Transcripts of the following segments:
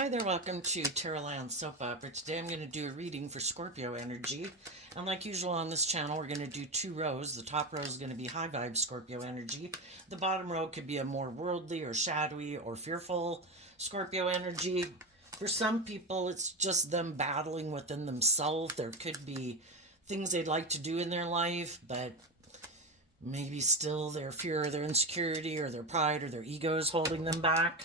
Hi there, welcome to Terraland Soap Opera. Today I'm going to do a reading for Scorpio energy. And like usual on this channel, we're going to do two rows. The top row is going to be high vibe Scorpio energy. The bottom row could be a more worldly or shadowy or fearful Scorpio energy. For some people, it's just them battling within themselves. There could be things they'd like to do in their life, but maybe still their fear or their insecurity or their pride or their ego is holding them back.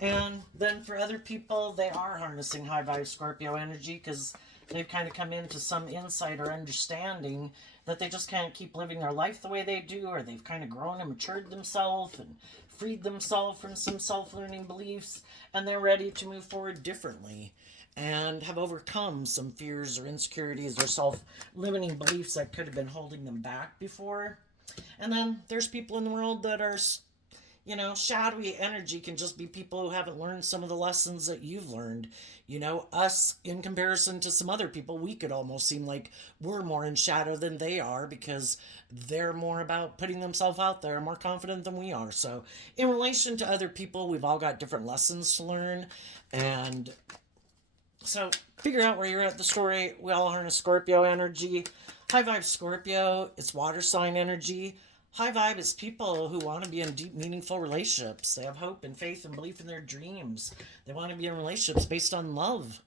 And then for other people, they are harnessing high vibe Scorpio energy because they've kind of come into some insight or understanding that they just can't keep living their life the way they do, or they've kind of grown and matured themselves and freed themselves from some self learning beliefs, and they're ready to move forward differently and have overcome some fears or insecurities or self limiting beliefs that could have been holding them back before. And then there's people in the world that are, shadowy energy can just be people who haven't learned some of the lessons that you've learned. Us, in comparison to some other people, we could almost seem like we're more in shadow than they are because they're more about putting themselves out there, more confident than we are. So, in relation to other people, we've all got different lessons to learn. And so, figure out where you're at the story. We all harness Scorpio energy. High vibe Scorpio, it's water sign energy. High vibe is people who want to be in deep, meaningful relationships. They have hope and faith and belief in their dreams. They want to be in relationships based on love.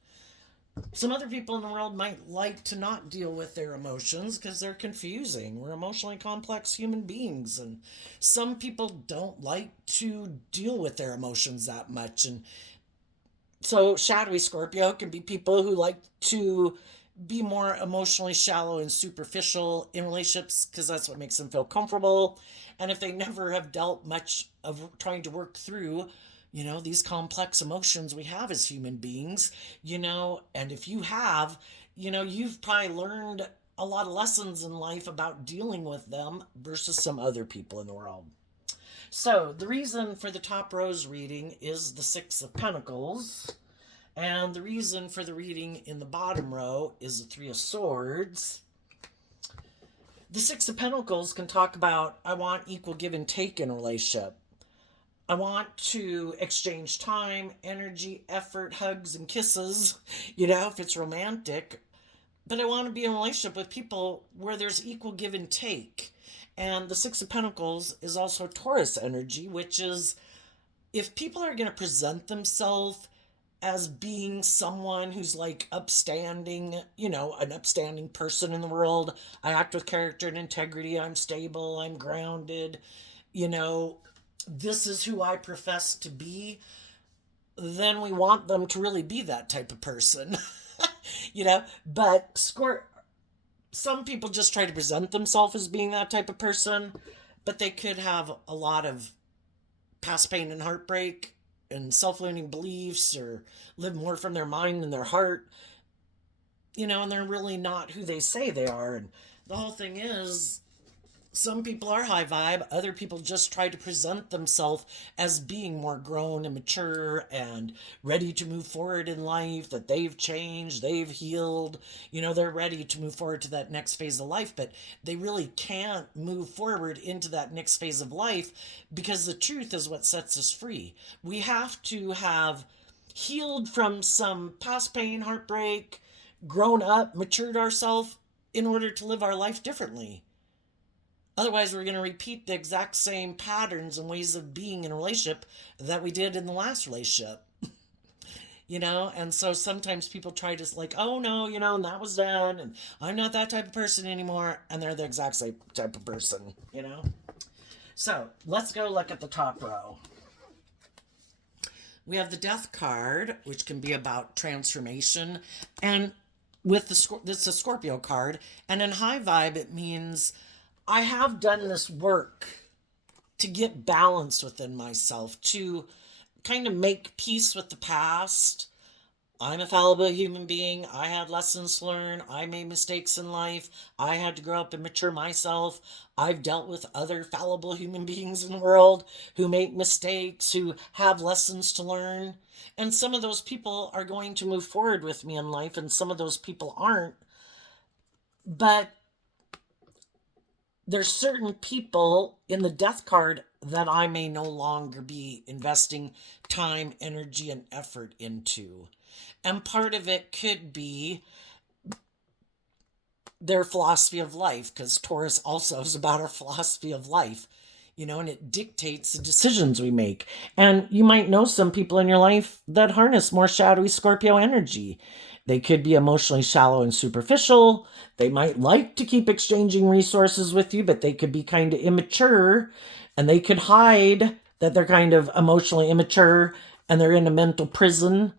Some other people in the world might like to not deal with their emotions because they're confusing. We're emotionally complex human beings, and some people don't like to deal with their emotions that much. And so, shadowy Scorpio can be people who like to be more emotionally shallow and superficial in relationships because that's what makes them feel comfortable. And if they never have dealt much of trying to work through, these complex emotions we have as human beings, and if you have, you've probably learned a lot of lessons in life about dealing with them versus some other people in the world. So, the reason for the top rose reading is the Six of Pentacles. And the reason for the reading in the bottom row is the Three of Swords. The Six of Pentacles can talk about, I want equal give and take in a relationship. I want to exchange time, energy, effort, hugs, and kisses, if it's romantic. But I want to be in a relationship with people where there's equal give and take. And the Six of Pentacles is also Taurus energy, which is if people are going to present themselves as being someone who's like upstanding, an upstanding person in the world. I act with character and integrity. I'm stable. I'm grounded. You know, this is who I profess to be. Then we want them to really be that type of person. But some people just try to present themselves as being that type of person, but they could have a lot of past pain and heartbreak and self-limiting beliefs or live more from their mind than their heart, and they're really not who they say they are. And the whole thing is, some people are high vibe, other people just try to present themselves as being more grown and mature and ready to move forward in life, that they've changed, they've healed, they're ready to move forward to that next phase of life, but they really can't move forward into that next phase of life because the truth is what sets us free. We have to have healed from some past pain, heartbreak, grown up, matured ourselves in order to live our life differently. Otherwise, we're going to repeat the exact same patterns and ways of being in a relationship that we did in the last relationship. And so sometimes people try to like, oh no, and that was done, and I'm not that type of person anymore, and they're the exact same type of person. So let's go look at the top row. We have the Death card, which can be about transformation, and with it's a Scorpio card, and in high vibe it means I have done this work to get balance within myself, to kind of make peace with the past. I'm a fallible human being. I had lessons to learn. I made mistakes in life. I had to grow up and mature myself. I've dealt with other fallible human beings in the world who make mistakes, who have lessons to learn. And some of those people are going to move forward with me in life, and some of those people aren't. But there's certain people in the death card that I may no longer be investing time, energy, and effort into. And part of it could be their philosophy of life, because Taurus also is about our philosophy of life, and it dictates the decisions we make. And you might know some people in your life that harness more shadowy Scorpio energy. They could be emotionally shallow and superficial. They might like to keep exchanging resources with you, but they could be kind of immature, and they could hide that they're kind of emotionally immature and they're in a mental prison,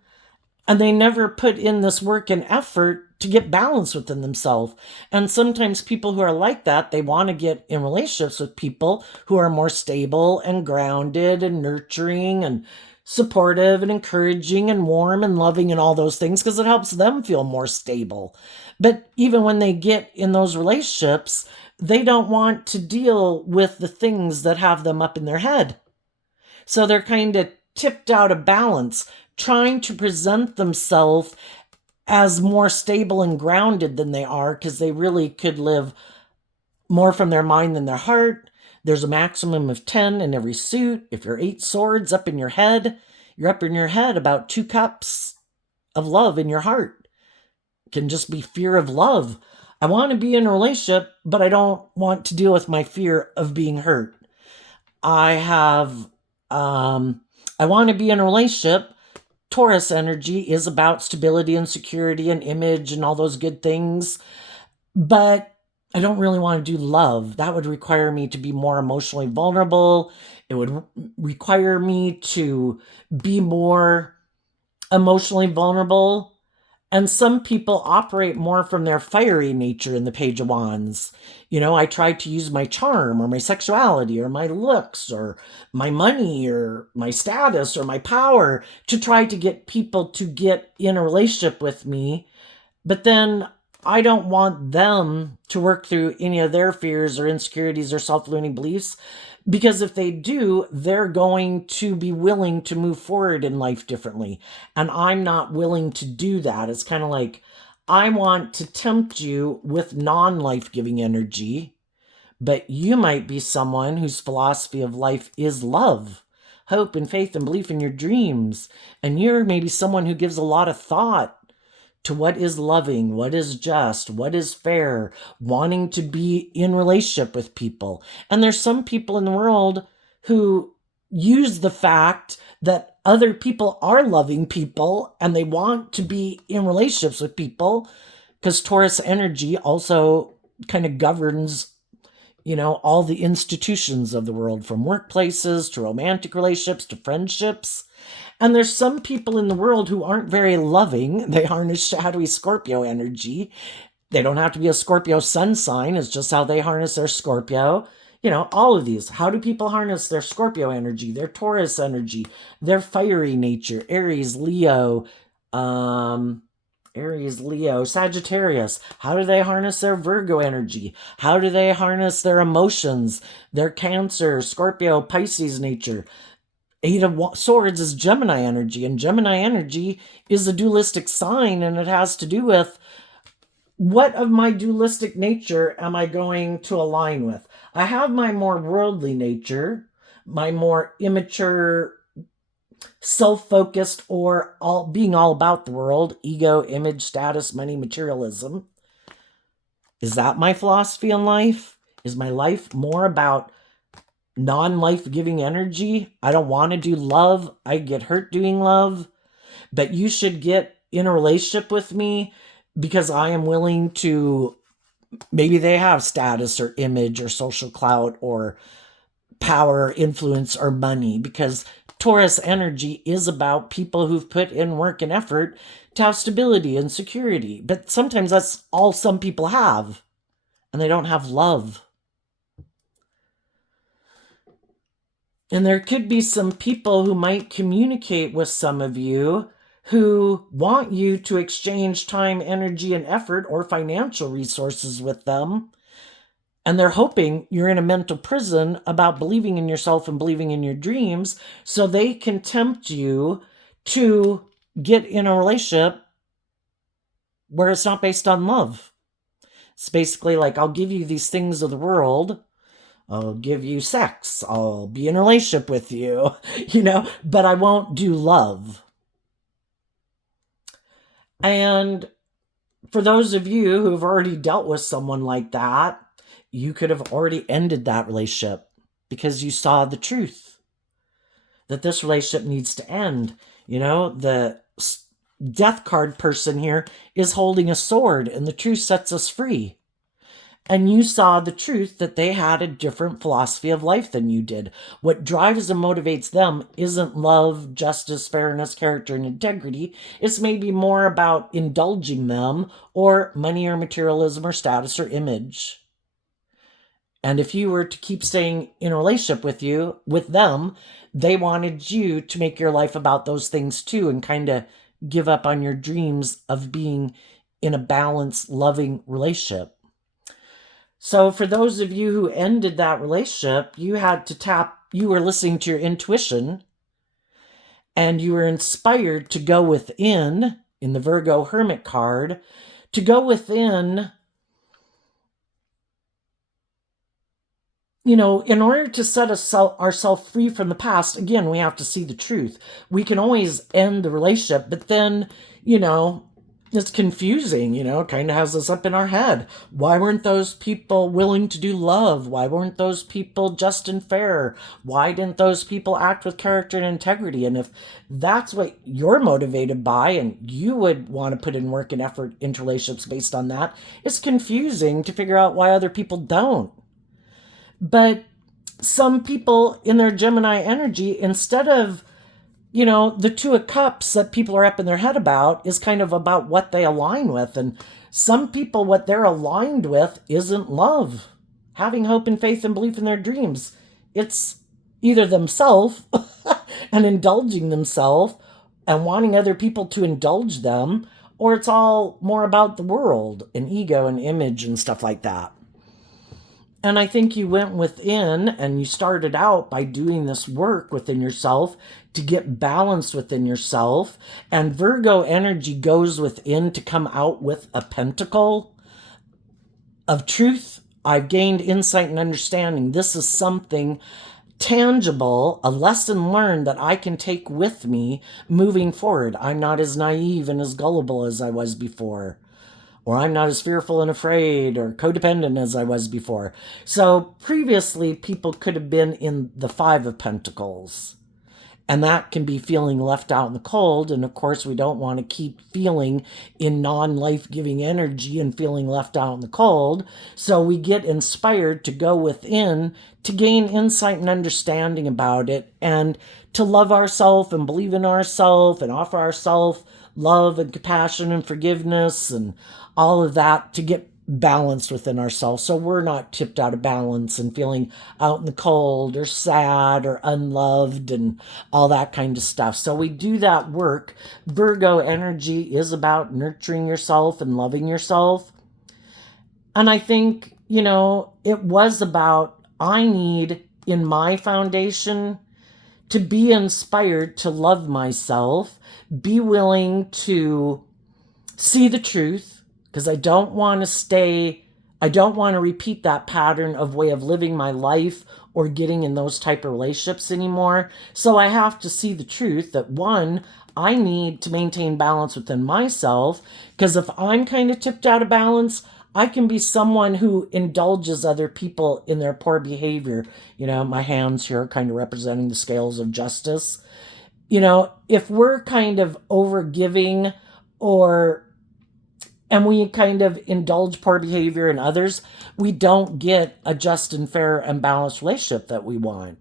and they never put in this work and effort to get balance within themselves. And sometimes people who are like that, they want to get in relationships with people who are more stable and grounded and nurturing and supportive and encouraging and warm and loving and all those things, because it helps them feel more stable. But even when they get in those relationships, they don't want to deal with the things that have them up in their head. So they're kind of tipped out of balance, trying to present themselves as more stable and grounded than they are, because they really could live more from their mind than their heart. There's a maximum of 10 in every suit. If you're 8 swords up in your head, you're up in your head about 2 cups of love in your heart. It can just be fear of love. I want to be in a relationship, but I don't want to deal with my fear of being hurt. I want to be in a relationship. Taurus energy is about stability and security and image and all those good things. But I don't really want to do love. That would require me to be more emotionally vulnerable. It would require me to be more emotionally vulnerable. And some people operate more from their fiery nature in the Page of Wands. I try to use my charm or my sexuality or my looks or my money or my status or my power to try to get people to get in a relationship with me. But then I don't want them to work through any of their fears or insecurities or self-limiting beliefs, because if they do, they're going to be willing to move forward in life differently. And I'm not willing to do that. It's kind of like, I want to tempt you with non-life-giving energy, but you might be someone whose philosophy of life is love, hope, and faith and belief in your dreams. And you're maybe someone who gives a lot of thought to what is loving, what is just, what is fair, wanting to be in relationship with people. And there's some people in the world who use the fact that other people are loving people and they want to be in relationships with people, because Taurus energy also kind of governs, all the institutions of the world, from workplaces to romantic relationships to friendships. And there's some people in the world who aren't very loving. They harness shadowy Scorpio energy. They don't have to be a Scorpio sun sign. It's just how they harness their Scorpio. All of these. How do people harness their Scorpio energy, their Taurus energy, their fiery nature, Aries, Leo, Sagittarius? How do they harness their Virgo energy? How do they harness their emotions, their Cancer, Scorpio, Pisces nature? 8 of Swords is Gemini energy, and Gemini energy is a dualistic sign, and it has to do with what of my dualistic nature am I going to align with? I have my more worldly nature, my more immature, self-focused, or being all about the world, ego, image, status, money, materialism. Is that my philosophy in life? Is my life more about non-life-giving energy? I don't want to do love. I get hurt doing love. But you should get in a relationship with me because I am willing to, maybe they have status or image or social clout or power, influence, or money, because Taurus energy is about people who've put in work and effort to have stability and security. But sometimes that's all some people have, and they don't have love. And there could be some people who might communicate with some of you who want you to exchange time, energy, and effort or financial resources with them. And they're hoping you're in a mental prison about believing in yourself and believing in your dreams, so they can tempt you to get in a relationship where it's not based on love. It's basically like, I'll give you these things of the world. I'll give you sex. I'll be in a relationship with you, but I won't do love. And for those of you who have already dealt with someone like that, you could have already ended that relationship because you saw the truth that this relationship needs to end. The death card person here is holding a sword, and the truth sets us free. And you saw the truth that they had a different philosophy of life than you did. What drives and motivates them isn't love, justice, fairness, character, and integrity. It's maybe more about indulging them, or money or materialism or status or image. And if you were to keep staying in a relationship with them, they wanted you to make your life about those things too, and kind of give up on your dreams of being in a balanced, loving relationship. So for those of you who ended that relationship, you were listening to your intuition, and you were inspired to go within, in the Virgo Hermit card, to go within, in order to set ourselves free from the past. Again, we have to see the truth. We can always end the relationship, but then, it's confusing, kind of has us up in our head. Why weren't those people willing to do love? Why weren't those people just and fair? Why didn't those people act with character and integrity? And if that's what you're motivated by, and you would want to put in work and effort into relationships based on that, it's confusing to figure out why other people don't. But some people in their Gemini energy, instead of the Two of Cups that people are up in their head about, is kind of about what they align with. And some people, what they're aligned with isn't love, having hope and faith and belief in their dreams. It's either themselves and indulging themselves and wanting other people to indulge them, or it's all more about the world and ego and image and stuff like that. And I think you went within, and you started out by doing this work within yourself to get balance within yourself. And Virgo energy goes within to come out with a pentacle of truth. I've gained insight and understanding. This is something tangible, a lesson learned that I can take with me moving forward. I'm not as naive and as gullible as I was before. Or I'm not as fearful and afraid or codependent as I was before. So previously, people could have been in the Five of Pentacles. And that can be feeling left out in the cold. And of course, we don't want to keep feeling in non-life-giving energy and feeling left out in the cold. So we get inspired to go within to gain insight and understanding about it, and to love ourselves and believe in ourselves and offer ourselves love and compassion and forgiveness and all of that, to get balanced within ourselves, so we're not tipped out of balance and feeling out in the cold or sad or unloved and all that kind of stuff. So we do that work. Virgo energy is about nurturing yourself and loving yourself. And I think, it was about, I need in my foundation to be inspired to love myself, be willing to see the truth, because I don't want to repeat that pattern of way of living my life or getting in those type of relationships anymore. So I have to see the truth that, one, I need to maintain balance within myself, because if I'm kind of tipped out of balance, I can be someone who indulges other people in their poor behavior. My hands here are kind of representing the scales of justice. If we're kind of overgiving, and we kind of indulge poor behavior in others, we don't get a just and fair and balanced relationship that we want.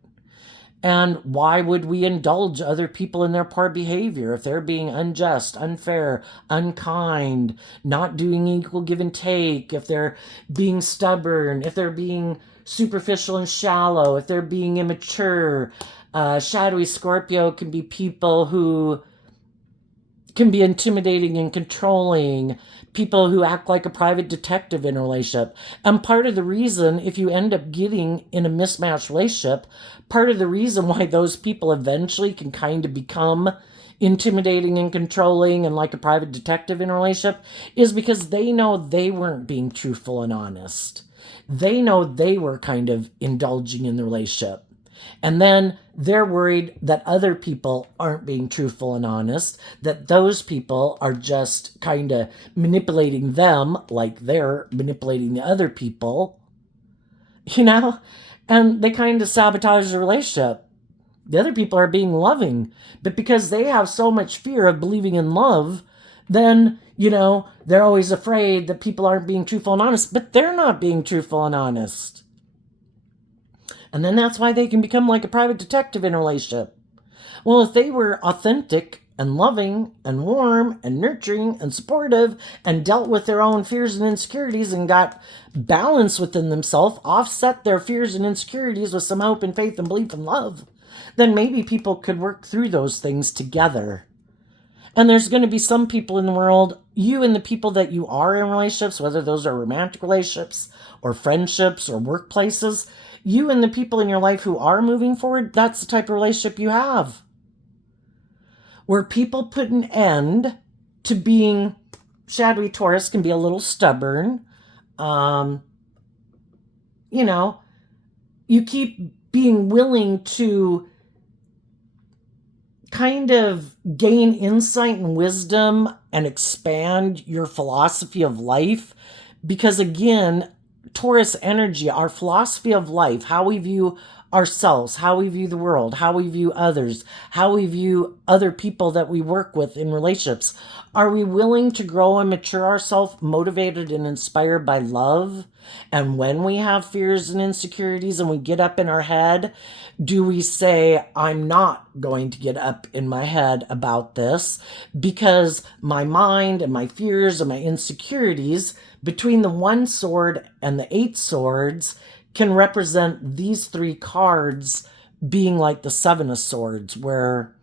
And why would we indulge other people in their poor behavior if they're being unjust, unfair, unkind, not doing equal give and take, if they're being stubborn, if they're being superficial and shallow, if they're being immature? Shadowy Scorpio can be people who can be intimidating and controlling, people who act like a private detective in a relationship. And part of the reason, if you end up getting in a mismatched relationship, part of the reason why those people eventually can kind of become intimidating and controlling and like a private detective in a relationship is because they know they weren't being truthful and honest. They know they were kind of indulging in the relationship. And then they're worried that other people aren't being truthful and honest, that those people are just kind of manipulating them like they're manipulating the other people, you know? And they kind of sabotage the relationship. The other people are being loving, but because they have so much fear of believing in love, then, they're always afraid that people aren't being truthful and honest, but they're not being truthful and honest. And then that's why they can become like a private detective in a relationship. Well, if they were authentic and loving and warm and nurturing and supportive and dealt with their own fears and insecurities and got balance within themselves, offset their fears and insecurities with some hope and faith and belief and love, then maybe people could work through those things together. And there's going to be some people in the world, you and the people that you are in relationships, whether those are romantic relationships or friendships or workplaces, you and the people in your life who are moving forward, that's the type of relationship you have. Where people put an end to being, shadowy Taurus can be a little stubborn. You keep being willing to kind of gain insight and wisdom and expand your philosophy of life. Because again, Taurus energy, our philosophy of life, how we view ourselves, how we view the world, how we view others, how we view other people that we work with in relationships. Are we willing to grow and mature ourselves, motivated and inspired by love? And when we have fears and insecurities and we get up in our head, do we say, I'm not going to get up in my head about this because my mind and my fears and my insecurities between the 1 sword and the 8 swords can represent these 3 cards being like the 7 of swords, where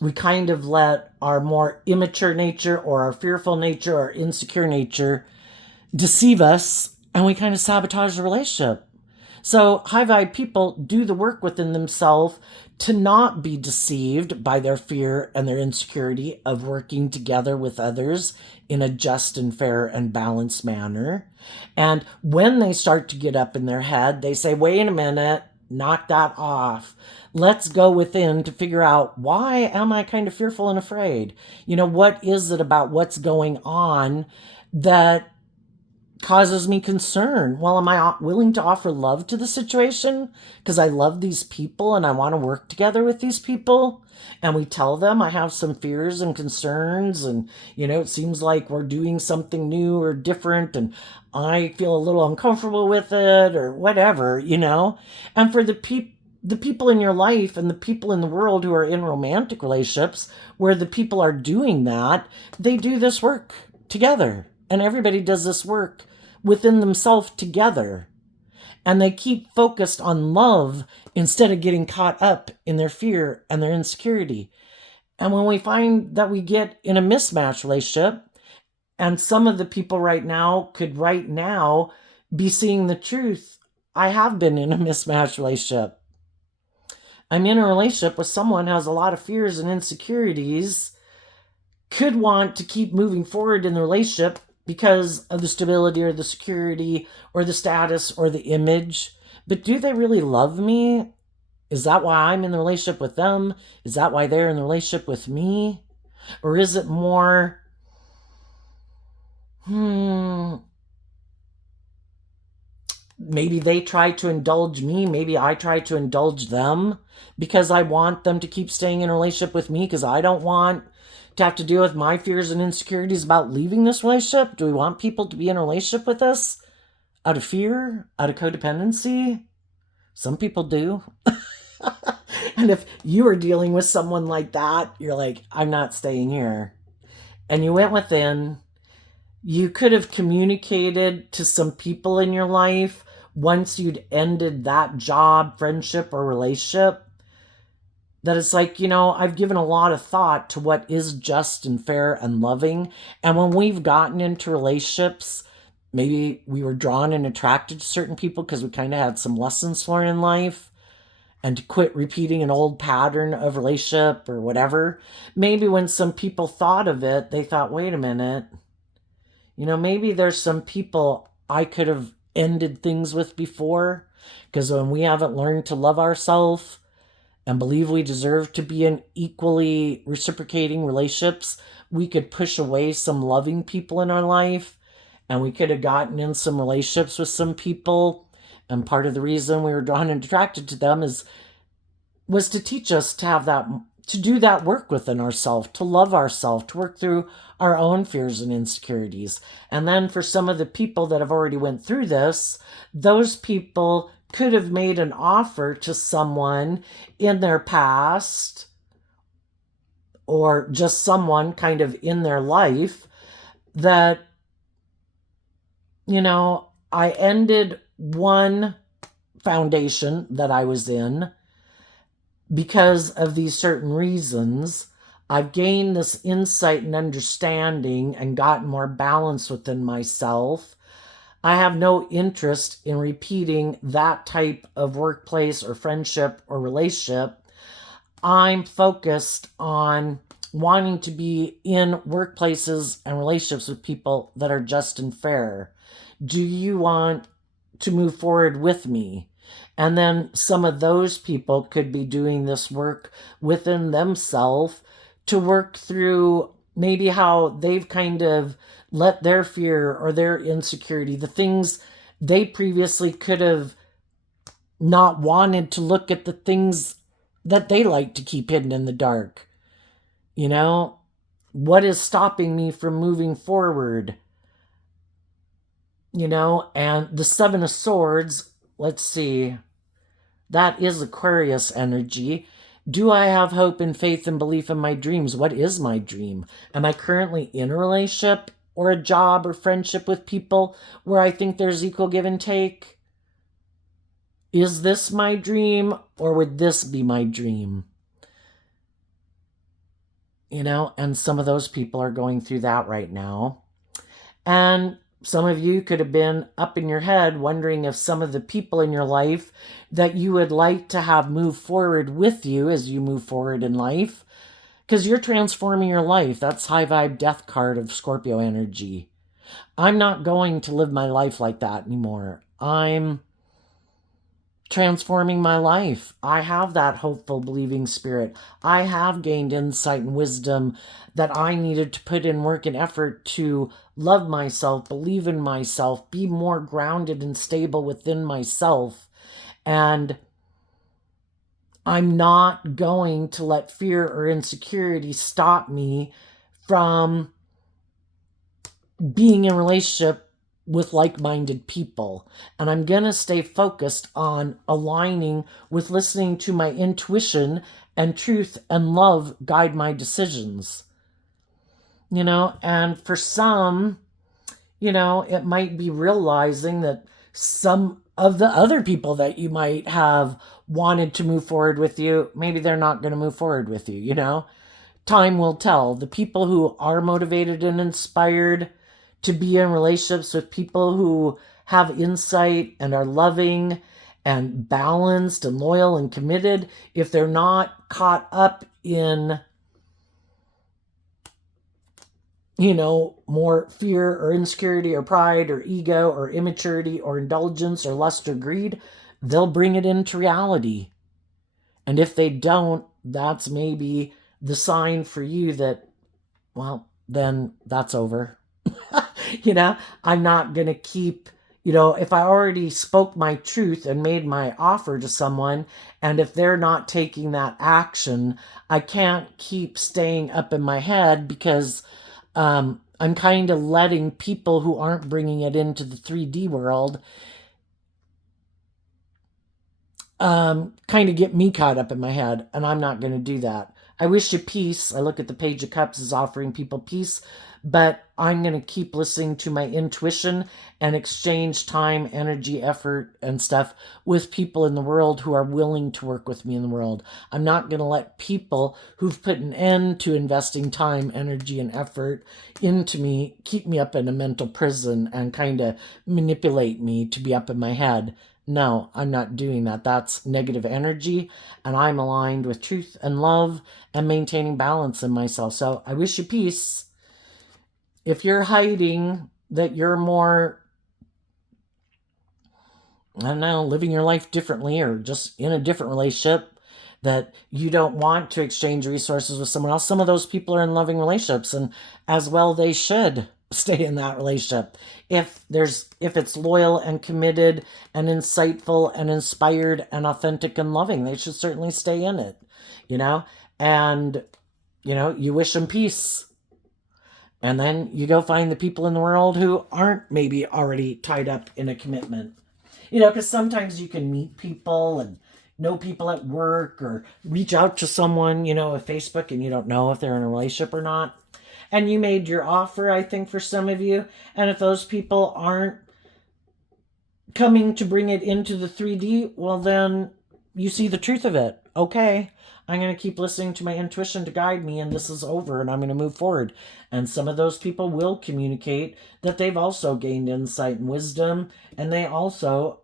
we kind of let our more immature nature or our fearful nature or insecure nature deceive us, and we kind of sabotage the relationship. So high vibe people do the work within themselves to not be deceived by their fear and their insecurity of working together with others in a just and fair and balanced manner. And when they start to get up in their head, they say, wait a minute, knock that off. Let's go within to figure out, why am I kind of fearful and afraid? What is it about what's going on that causes me concern? Well, am I willing to offer love to the situation because I love these people and I want to work together with these people? And we tell them I have some fears and concerns, and it seems like we're doing something new or different and I feel a little uncomfortable with it or whatever. And for the people in your life and the people in the world who are in romantic relationships where the people are doing that, they do this work together. And everybody does this work within themselves together. And they keep focused on love instead of getting caught up in their fear and their insecurity. And when we find that we get in a mismatched relationship, and some of the people right now could be seeing the truth. I have been in a mismatched relationship. I'm in a relationship with someone who has a lot of fears and insecurities, could want to keep moving forward in the relationship because of the stability or the security or the status or the image. But do they really love me? Is that why I'm in the relationship with them? Is that why they're in the relationship with me? Or is it more, maybe they try to indulge me, maybe I try to indulge them because I want them to keep staying in a relationship with me because I don't want to have to deal with my fears and insecurities about leaving this relationship? Do we want people to be in a relationship with us out of fear, out of codependency? Some people do. And if you are dealing with someone like that, you're like, I'm not staying here. And you went within. You could have communicated to some people in your life once you'd ended that job, friendship, or relationship that it's like, you know, I've given a lot of thought to what is just and fair and loving. And when we've gotten into relationships, maybe we were drawn and attracted to certain people because we kind of had some lessons learned in life, and to quit repeating an old pattern of relationship or whatever. Maybe when some people thought of it, they thought, wait a minute, you know, maybe there's some people I could have ended things with before. Because when we haven't learned to love ourselves and believe we deserve to be in equally reciprocating relationships, we could push away some loving people in our life, and we could have gotten in some relationships with some people. And part of the reason we were drawn and attracted to them was to teach us to have that, to do that work within ourselves, to love ourselves, to work through our own fears and insecurities. And then for some of the people that have already went through this, those people could have made an offer to someone in their past, or just someone kind of in their life, that, you know, I ended one foundation that I was in because of these certain reasons. I've gained this insight and understanding and gotten more balance within myself. I have no interest in repeating that type of workplace or friendship or relationship. I'm focused on wanting to be in workplaces and relationships with people that are just and fair. Do you want to move forward with me? And then some of those people could be doing this work within themselves to work through maybe how they've kind of let their fear or their insecurity, the things they previously could have not wanted to look at, the things that they like to keep hidden in the dark. You know, what is stopping me from moving forward? You know, and the Seven of Swords, let's see, that is Aquarius energy. Do I have hope and faith and belief in my dreams? What is my dream? Am I currently in a relationship or a job or friendship with people where I think there's equal give and take? Is this my dream, or would this be my dream? You know, and some of those people are going through that right now. And some of you could have been up in your head wondering if some of the people in your life that you would like to have move forward with you as you move forward in life, because you're transforming your life. That's high vibe death card of Scorpio energy. I'm not going to live my life like that anymore. I'm transforming my life. I have that hopeful, believing spirit. I have gained insight and wisdom that I needed to put in work and effort to love myself, believe in myself, be more grounded and stable within myself. And I'm not going to let fear or insecurity stop me from being in a relationship with like-minded people. And I'm going to stay focused on aligning with listening to my intuition and truth and love guide my decisions. You know, and for some, you know, it might be realizing that some of the other people that you might have wanted to move forward with you, maybe they're not going to move forward with you, you know? Time will tell. The people who are motivated and inspired to be in relationships with people who have insight and are loving and balanced and loyal and committed, if they're not caught up in, you know, more fear or insecurity or pride or ego or immaturity or indulgence or lust or greed, they'll bring it into reality. And if they don't, that's maybe the sign for you that, well, then that's over. You know, I'm not going to keep, you know, if I already spoke my truth and made my offer to someone, and if they're not taking that action, I can't keep staying up in my head, because I'm kind of letting people who aren't bringing it into the 3D world kind of get me caught up in my head, and I'm not going to do that. I wish you peace. I look at the Page of Cups as offering people peace, but I'm going to keep listening to my intuition and exchange time, energy, effort, and stuff with people in the world who are willing to work with me in the world. I'm not going to let people who've put an end to investing time, energy, and effort into me keep me up in a mental prison and kind of manipulate me to be up in my head. No, I'm not doing that. That's negative energy, and I'm aligned with truth and love and maintaining balance in myself. So I wish you peace. If you're hiding that you're more, I don't know, living your life differently or just in a different relationship, that you don't want to exchange resources with someone else, some of those people are in loving relationships, and as well they should stay in that relationship. If it's loyal and committed and insightful and inspired and authentic and loving, they should certainly stay in it, you know? And you wish them peace. And then you go find the people in the world who aren't maybe already tied up in a commitment. Because sometimes you can meet people and know people at work or reach out to someone, at Facebook, and you don't know if they're in a relationship or not. And you made your offer, I think, for some of you. And if those people aren't coming to bring it into the 3D, well, then you see the truth of it. Okay, I'm going to keep listening to my intuition to guide me, and this is over, and I'm going to move forward. And some of those people will communicate that they've also gained insight and wisdom, and they also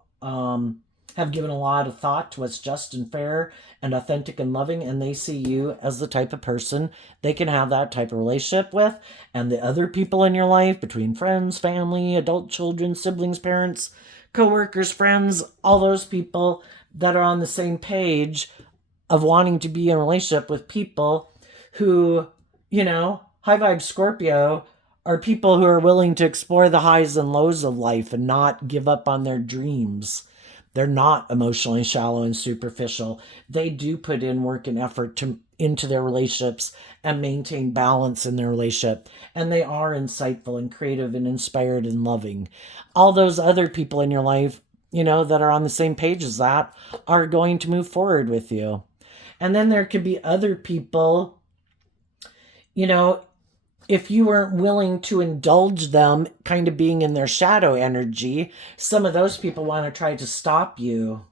have given a lot of thought to what's just and fair and authentic and loving, and they see you as the type of person they can have that type of relationship with. And the other people in your life, between friends, family, adult children, siblings, parents, co-workers, friends, all those people that are on the same page of wanting to be in a relationship with people who, high vibe Scorpio, are people who are willing to explore the highs and lows of life and not give up on their dreams. They're not emotionally shallow and superficial. They do put in work and effort into their relationships and maintain balance in their relationship. And they are insightful and creative and inspired and loving. All those other people in your life, that are on the same page as that, are going to move forward with you. And then there could be other people, if you weren't willing to indulge them kind of being in their shadow energy, some of those people want to try to stop you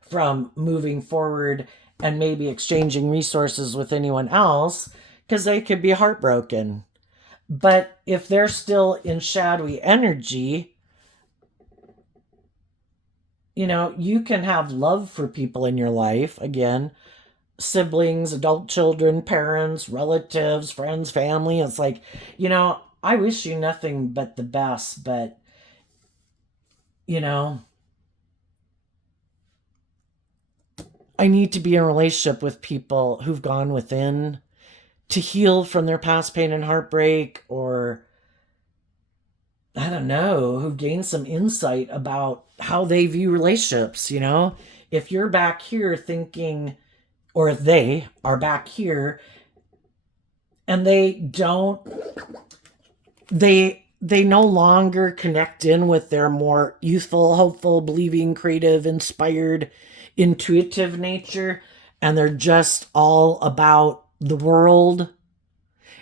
from moving forward and maybe exchanging resources with anyone else because they could be heartbroken. But if they're still in shadowy energy, you can have love for people in your life, again, siblings, adult children, parents, relatives, friends, family. It's like, I wish you nothing but the best, but, I need to be in a relationship with people who've gone within to heal from their past pain and heartbreak, or, I don't know, who gained some insight about how they view relationships, If you're back here thinking, or if they are back here and they no longer connect in with their more youthful, hopeful, believing, creative, inspired, intuitive nature, and they're just all about the world,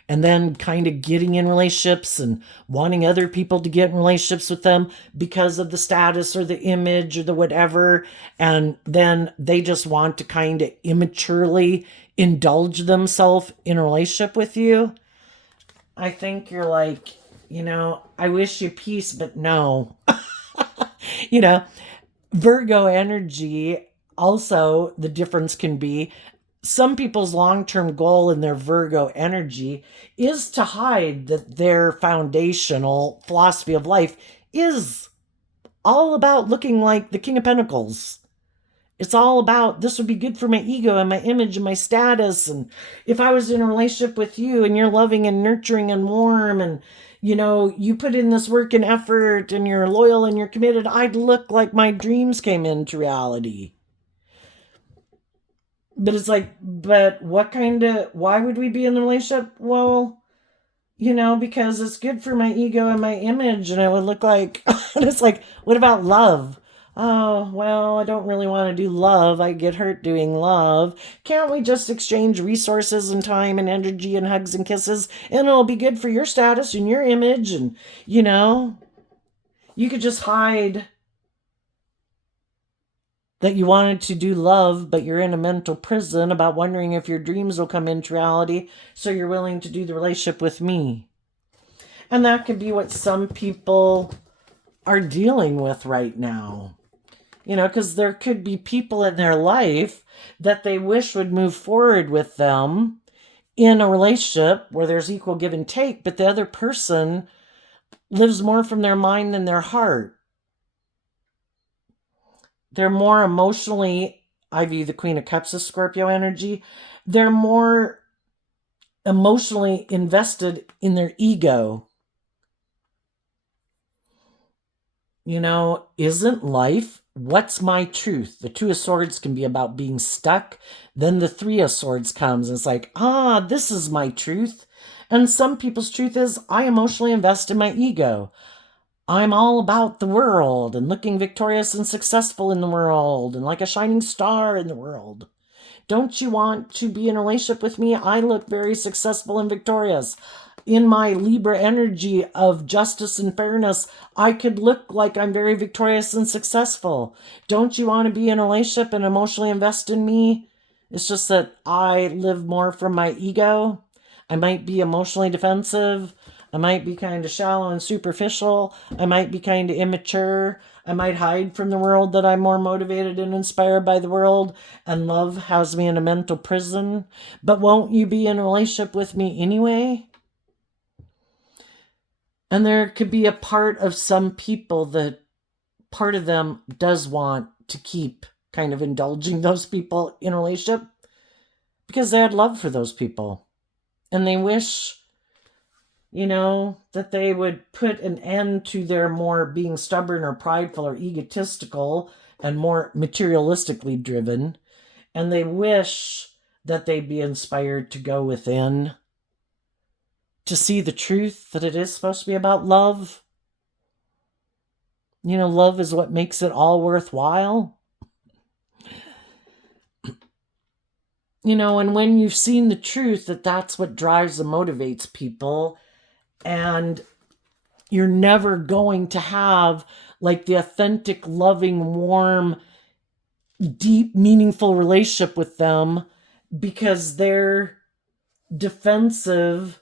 and then kind of getting in relationships and wanting other people to get in relationships with them because of the status or the image or the whatever. And then they just want to kind of immaturely indulge themselves in a relationship with you. I think you're like, I wish you peace, but no. Virgo energy, also the difference can be some people's long-term goal in their Virgo energy is to hide that their foundational philosophy of life is all about looking like the King of Pentacles. It's all about, this would be good for my ego and my image and my status. And if I was in a relationship with you and you're loving and nurturing and warm and, you put in this work and effort and you're loyal and you're committed, I'd look like my dreams came into reality. But it's like, why would we be in the relationship? Well, because it's good for my ego and my image and it would look like, and it's like, what about love? Oh, well, I don't really want to do love. I get hurt doing love. Can't we just exchange resources and time and energy and hugs and kisses and it'll be good for your status and your image and, you know, you could just hide that you wanted to do love, but you're in a mental prison about wondering if your dreams will come into reality, so you're willing to do the relationship with me. And that could be what some people are dealing with right now. You know, because there could be people in their life that they wish would move forward with them in a relationship where there's equal give and take, but the other person lives more from their mind than their heart. They're more emotionally, I view the Queen of Cups as Scorpio energy, they're more emotionally invested in their ego. You know, isn't life, what's my truth? The Two of Swords can be about being stuck. Then the Three of Swords comes and it's like, this is my truth. And some people's truth is, I emotionally invest in my ego. I'm all about the world and looking victorious and successful in the world and like a shining star in the world. Don't you want to be in a relationship with me? I look very successful and victorious. In my Libra energy of justice and fairness, I could look like I'm very victorious and successful. Don't you want to be in a relationship and emotionally invest in me? It's just that I live more from my ego. I might be emotionally defensive. I might be kind of shallow and superficial. I might be kind of immature. I might hide from the world that I'm more motivated and inspired by the world, and love has me in a mental prison. But won't you be in a relationship with me anyway? And there could be a part of some people that part of them does want to keep kind of indulging those people in a relationship because they had love for those people. And they wish, you know, that they would put an end to their more being stubborn or prideful or egotistical and more materialistically driven. And they wish that they'd be inspired to go within, to see the truth that it is supposed to be about love. You know, love is what makes it all worthwhile. You know, and when you've seen the truth that that's what drives and motivates people, and you're never going to have like the authentic, loving, warm, deep, meaningful relationship with them because they're defensive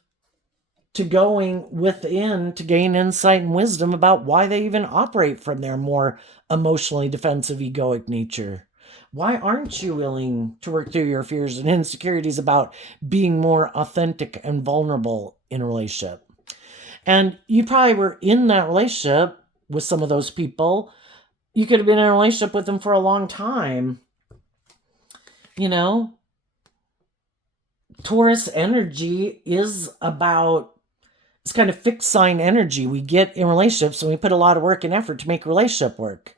to going within to gain insight and wisdom about why they even operate from their more emotionally defensive, egoic nature. Why aren't you willing to work through your fears and insecurities about being more authentic and vulnerable in a relationship? And you probably were in that relationship with some of those people. You could have been in a relationship with them for a long time. You know, Taurus energy is about, it's kind of fixed sign energy we get in relationships, and we put a lot of work and effort to make a relationship work.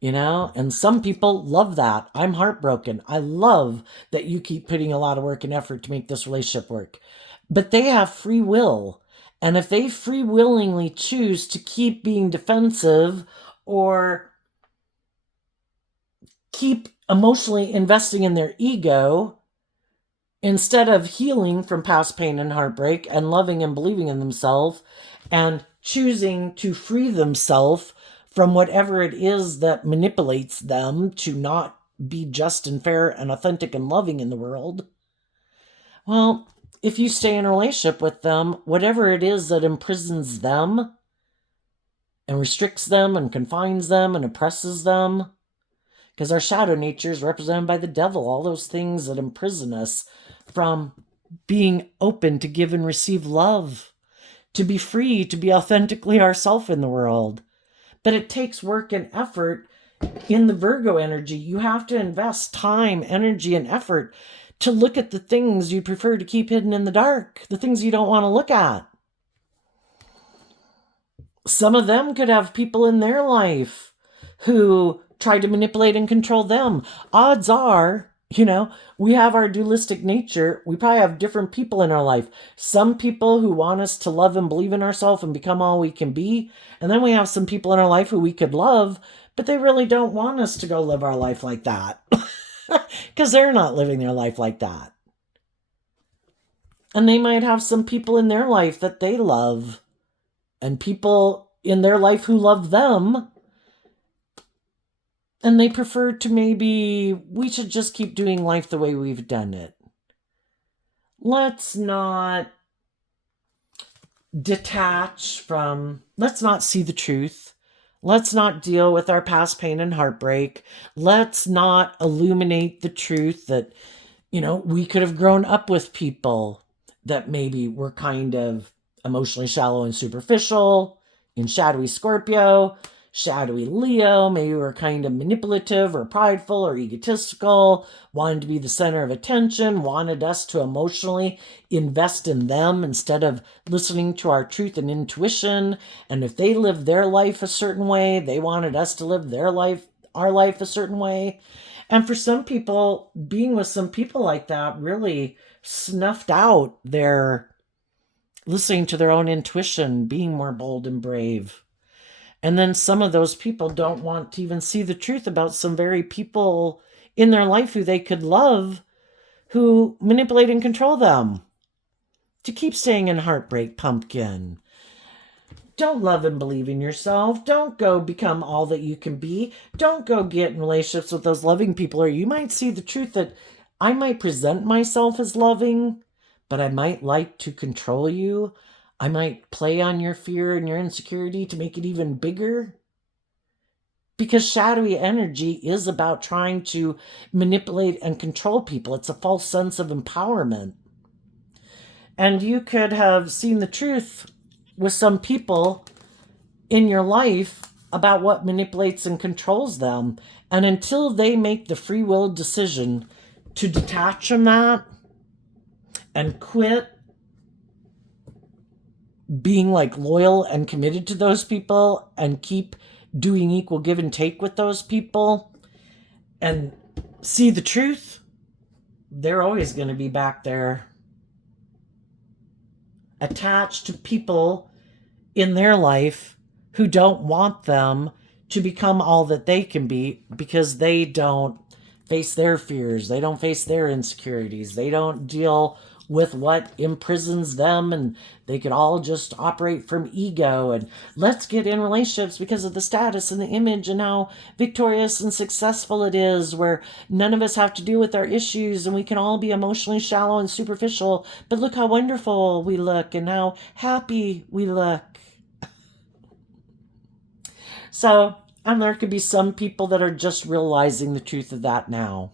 You know, and some people love that. I'm heartbroken. I love that you keep putting a lot of work and effort to make this relationship work. But they have free will. And if they free willingly choose to keep being defensive or keep emotionally investing in their ego, instead of healing from past pain and heartbreak and loving and believing in themselves and choosing to free themselves from whatever it is that manipulates them to not be just and fair and authentic and loving in the world, well, if you stay in a relationship with them, whatever it is that imprisons them and restricts them and confines them and oppresses them, because our shadow nature is represented by the devil, all those things that imprison us from being open to give and receive love, to be free, to be authentically ourselves in the world. But it takes work and effort in the Virgo energy. You have to invest time, energy, and effort to look at the things you prefer to keep hidden in the dark, the things you don't want to look at. Some of them could have people in their life who try to manipulate and control them. Odds are, you know, we have our dualistic nature. We probably have different people in our life. Some people who want us to love and believe in ourselves and become all we can be. And then we have some people in our life who we could love, But they really don't want us to go live our life like that because they're not living their life like that. And they might have some people in their life that they love and people in their life who love them. And they prefer to maybe we should just keep doing life the way we've done it. Let's not detach from, let's not see the truth. Let's not deal with our past pain and heartbreak. Let's not illuminate the truth that, we could have grown up with people that maybe were kind of emotionally shallow and superficial, in shadowy Scorpio, shadowy Leo, maybe we're kind of manipulative or prideful or egotistical, wanted to be the center of attention, wanted us to emotionally invest in them instead of listening to our truth and intuition. And if they lived their life a certain way, they wanted us to live our life a certain way. And for some people, being with some people like that really snuffed out their listening to their own intuition, being more bold and brave. And then some of those people don't want to even see the truth about some very people in their life who they could love, who manipulate and control them to keep staying in heartbreak, pumpkin. Don't love and believe in yourself. Don't go become all that you can be. Don't go get in relationships with those loving people, or you might see the truth that I might present myself as loving, but I might like to control you. I might play on your fear and your insecurity to make it even bigger. Because shadowy energy is about trying to manipulate and control people. It's a false sense of empowerment. And you could have seen the truth with some people in your life about what manipulates and controls them. And until they make the free will decision to detach from that and quit being like loyal and committed to those people and keep doing equal give and take with those people and see the truth, they're always going to be back there attached to people in their life who don't want them to become all that they can be because they don't face their fears, they don't face their insecurities, they don't deal with what imprisons them, and they could all just operate from ego and let's get in relationships because of the status and the image and how victorious and successful it is, where none of us have to deal with our issues and we can all be emotionally shallow and superficial, but look how wonderful we look and how happy we look. So, and there could be some people that are just realizing the truth of that now,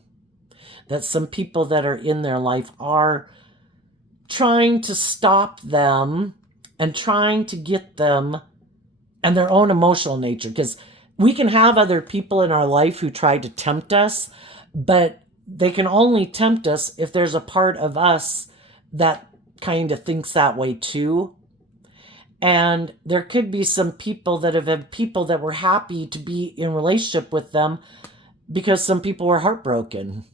that some people that are in their life are trying to stop them and trying to get them and their own emotional nature. Because we can have other people in our life who try to tempt us, but they can only tempt us if there's a part of us that kind of thinks that way too. And there could be some people that have had people that were happy to be in relationship with them because some people were heartbroken.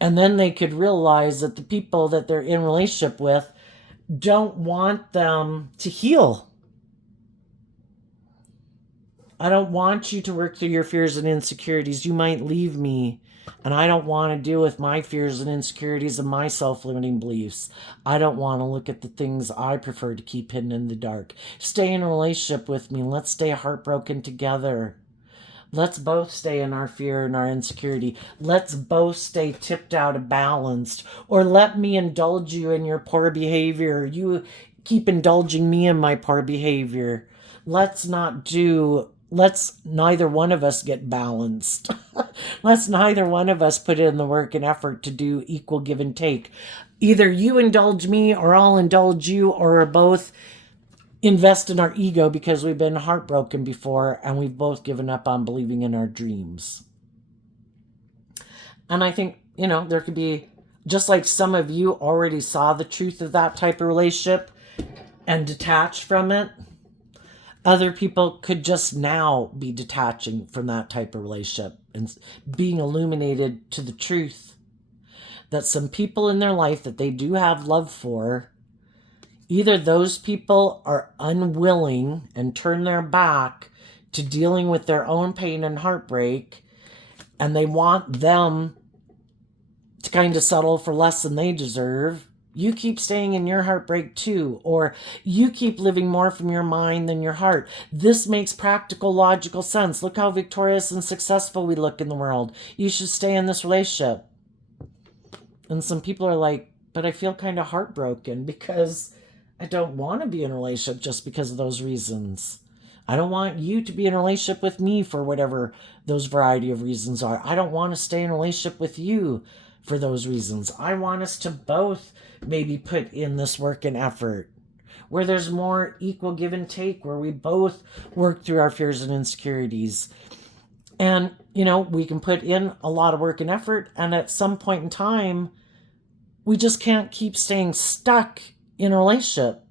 And then they could realize that the people that they're in relationship with don't want them to heal. I don't want you to work through your fears and insecurities. You might leave me. And I don't want to deal with my fears and insecurities and my self-limiting beliefs. I don't want to look at the things I prefer to keep hidden in the dark. Stay in a relationship with me. Let's stay heartbroken together. Let's both stay in our fear and our insecurity. Let's both stay tipped out of balanced. Or let me indulge you in your poor behavior. You keep indulging me in my poor behavior. Let's neither one of us get balanced. Let's neither one of us put in the work and effort to do equal give and take. Either you indulge me or I'll indulge you, or both invest in our ego because we've been heartbroken before and we've both given up on believing in our dreams. And I think, there could be, just like some of you already saw the truth of that type of relationship and detached from it, other people could just now be detaching from that type of relationship and being illuminated to the truth that some people in their life that they do have love for, either those people are unwilling and turn their back to dealing with their own pain and heartbreak, and they want them to kind of settle for less than they deserve, you keep staying in your heartbreak too, or you keep living more from your mind than your heart. This makes practical, logical sense. Look how victorious and successful we look in the world. You should stay in this relationship. And some people are like, but I feel kind of heartbroken because I don't want to be in a relationship just because of those reasons. I don't want you to be in a relationship with me for whatever those variety of reasons are. I don't want to stay in a relationship with you for those reasons. I want us to both maybe put in this work and effort where there's more equal give and take, where we both work through our fears and insecurities. And, we can put in a lot of work and effort, and at some point in time, we just can't keep staying stuck in a relationship.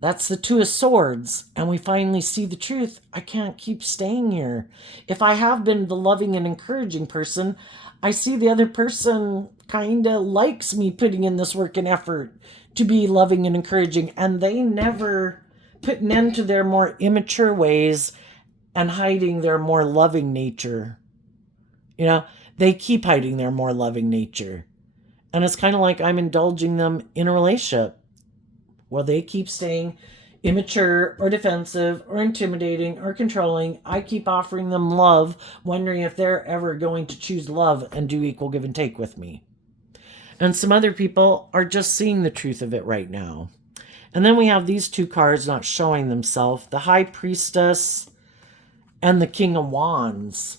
That's the Two of Swords, and we finally see the truth. I can't keep staying here. If I have been the loving and encouraging person, I see the other person kind of likes me putting in this work and effort to be loving and encouraging, and they never put an end to their more immature ways and hiding their more loving nature. They keep hiding their more loving nature. And it's kind of like I'm indulging them in a relationship where they keep staying immature or defensive or intimidating or controlling. I keep offering them love, wondering if they're ever going to choose love and do equal give and take with me. And some other people are just seeing the truth of it right now. And then we have these two cards not showing themselves, the High Priestess and the King of Wands.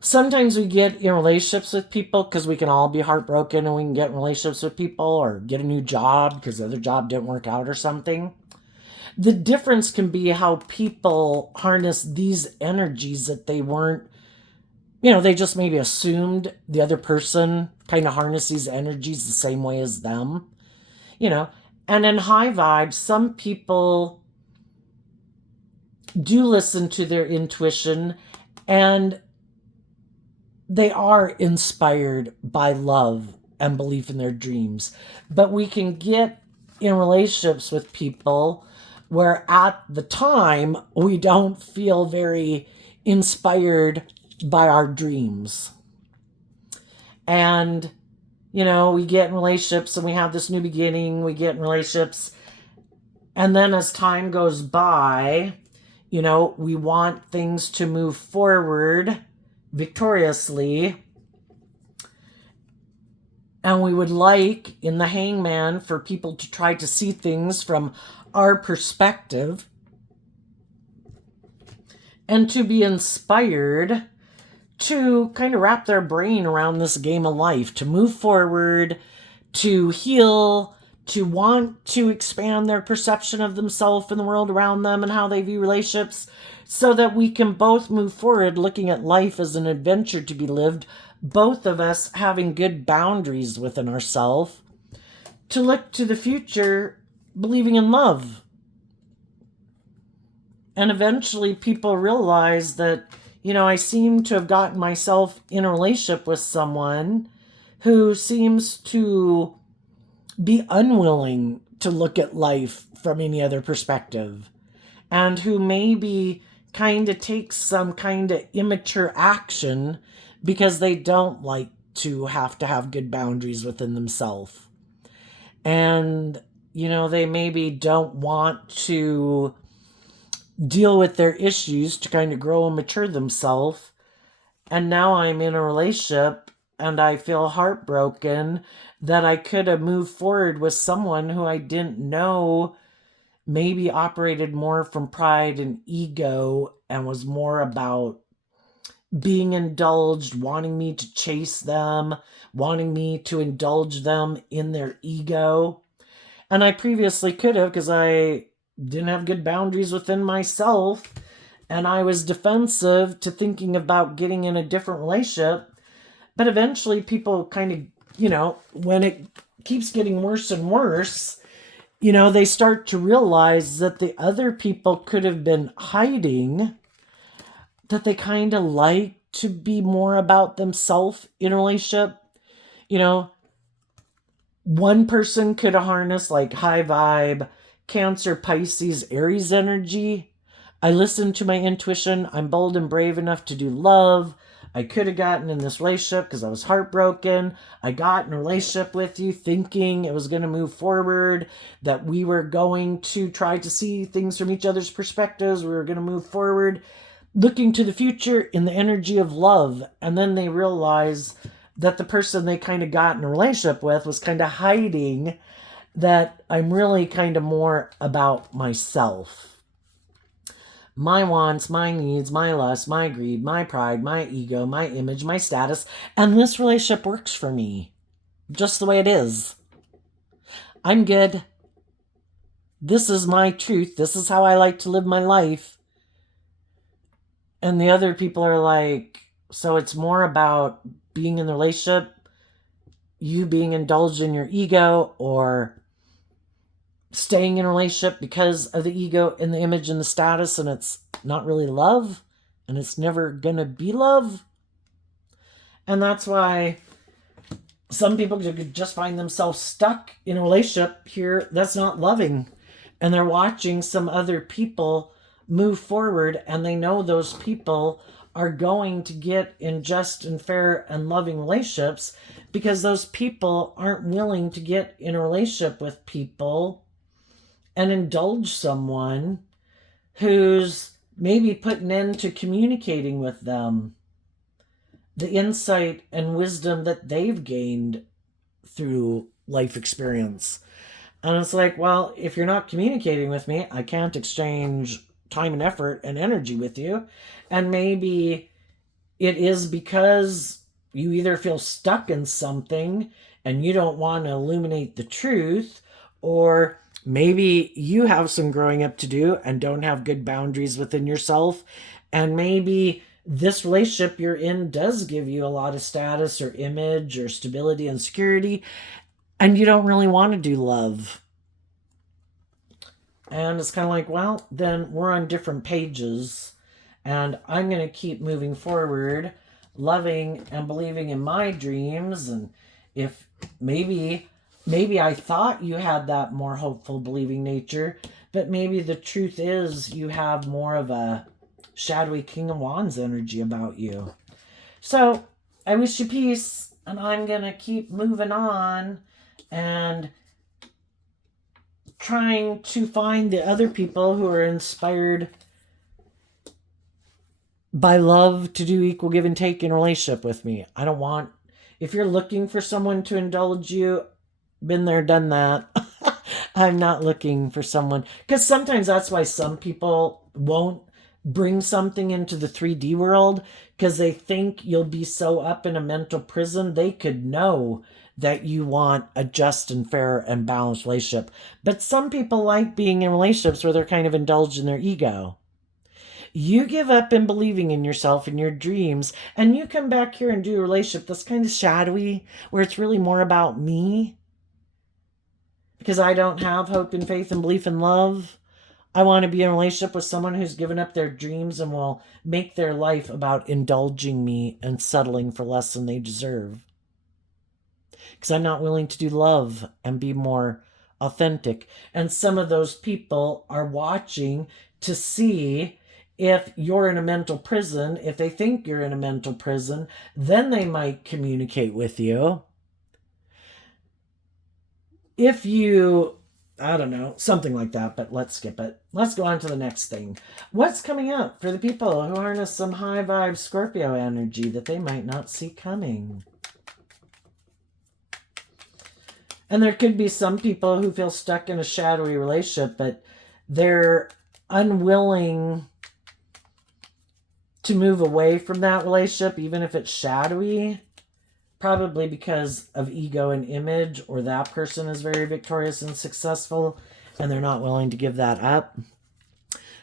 Sometimes we get in relationships with people because we can all be heartbroken, and we can get in relationships with people or get a new job because the other job didn't work out or something. The difference can be how people harness these energies that they weren't, they just maybe assumed the other person kind of harnessed these energies the same way as them, And in high vibes, some people do listen to their intuition, and they are inspired by love and belief in their dreams. But we can get in relationships with people where at the time we don't feel very inspired by our dreams. And, we get in relationships and we have this new beginning, we get in relationships. And then as time goes by, we want things to move forward victoriously, and we would like in the Hangman for people to try to see things from our perspective and to be inspired to kind of wrap their brain around this game of life, to move forward, to heal, to want to expand their perception of themselves and the world around them and how they view relationships, so that we can both move forward looking at life as an adventure to be lived, both of us having good boundaries within ourselves, to look to the future believing in love. And eventually people realize that, I seem to have gotten myself in a relationship with someone who seems to be unwilling to look at life from any other perspective, and who maybe kind of takes some kind of immature action because they don't like to have good boundaries within themselves. And, they maybe don't want to deal with their issues to kind of grow and mature themselves. And now I'm in a relationship and I feel heartbroken that I could have moved forward with someone who I didn't know maybe operated more from pride and ego and was more about being indulged, wanting me to chase them, wanting me to indulge them in their ego. And I previously could have, because I didn't have good boundaries within myself, and I was defensive to thinking about getting in a different relationship. But eventually people kind of, when it keeps getting worse and worse, they start to realize that the other people could have been hiding, that they kind of like to be more about themselves in a relationship. One person could have harnessed like high vibe, Cancer, Pisces, Aries energy. I listened to my intuition. I'm bold and brave enough to do love. I could have gotten in this relationship because I was heartbroken. I got in a relationship with you thinking it was going to move forward, that we were going to try to see things from each other's perspectives. We were going to move forward, looking to the future in the energy of love. And then they realize that the person they kind of got in a relationship with was kind of hiding that I'm really kind of more about myself. My wants, my needs, my lust, my greed, my pride, my ego, my image, my status, and this relationship works for me just the way it is. I'm good. This is my truth. This is how I like to live my life. And the other people are like, so it's more about being in the relationship, you being indulged in your ego, or staying in a relationship because of the ego and the image and the status, and it's not really love, and it's never gonna be love. And that's why some people could just find themselves stuck in a relationship here that's not loving, and they're watching some other people move forward, and they know those people are going to get in just and fair and loving relationships because those people aren't willing to get in a relationship with people and indulge someone who's maybe putting into communicating with them the insight and wisdom that they've gained through life experience. And it's like, well, if you're not communicating with me, I can't exchange time and effort and energy with you. And maybe it is because you either feel stuck in something and you don't want to illuminate the truth, or maybe you have some growing up to do and don't have good boundaries within yourself. And maybe this relationship you're in does give you a lot of status or image or stability and security, and you don't really want to do love. And it's kind of like, well, then we're on different pages, and I'm going to keep moving forward, loving and believing in my dreams. And if maybe I thought you had that more hopeful, believing nature, but maybe the truth is you have more of a shadowy King of Wands energy about you. So I wish you peace, and I'm going to keep moving on and trying to find the other people who are inspired by love to do equal give and take in a relationship with me. I don't want, if you're looking for someone to indulge you, been there, done that. I'm not looking for someone, because sometimes that's why some people won't bring something into the 3D world, because they think you'll be so up in a mental prison they could know that you want a just and fair and balanced relationship. But some people like being in relationships where they're kind of indulged in their ego. You give up in believing in yourself and your dreams, and you come back here and do a relationship that's kind of shadowy, where it's really more about me, because I don't have hope and faith and belief in love. I want to be in a relationship with someone who's given up their dreams and will make their life about indulging me and settling for less than they deserve. Because I'm not willing to do love and be more authentic. And some of those people are watching to see if you're in a mental prison. If they think you're in a mental prison, then they might communicate with you. If you, I don't know, something like that, but let's skip it. Let's go on to the next thing. What's coming up for the people who harness some high vibe Scorpio energy that they might not see coming? And there could be some people who feel stuck in a shadowy relationship, but they're unwilling to move away from that relationship, even if it's shadowy, probably because of ego and image, or that person is very victorious and successful, and they're not willing to give that up.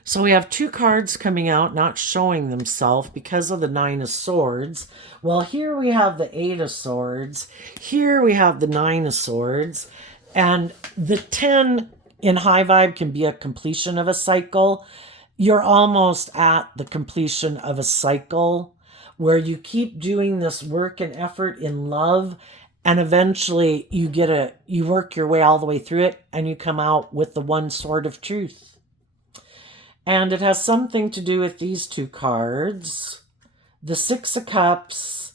So we have two cards coming out, not showing themselves because of the 9 of Swords. Well, here we have the 8 of Swords. Here we have the 9 of Swords. And the 10 in high vibe can be a completion of a cycle. You're almost at the completion of a cycle where you keep doing this work and effort in love, and eventually you work your way all the way through it, and you come out with the one sword of truth. And it has something to do with these two cards, the Six of Cups